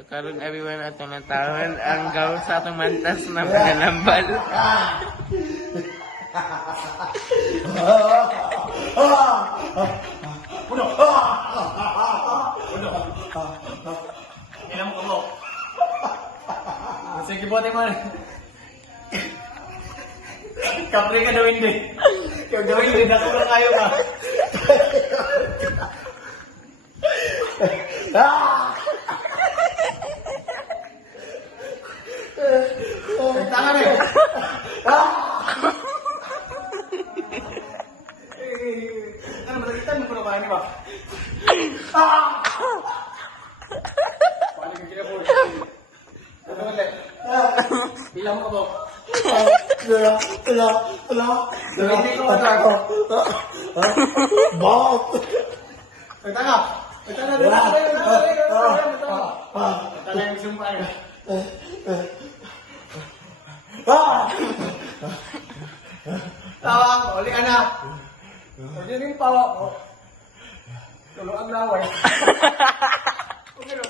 So karon everyone atong natawhan ang gaw sa atong mantas na panalambal. Ilang mo mo. Sige bote mo. Kapre ka daw hindi. Kaya daw hindi na sobrang kayo ka. Tangan eh. Ano ba kita mo kuno kain ba? Paano ka kaya po? Ano ba? Bilang mo ka ba? Hindi ko matako. Bok! Tanga! Tanga yung sumpa eh. Tawa ko, uli ka na. Pwede rin pawa ko. Tulo ang laway. Okay, no?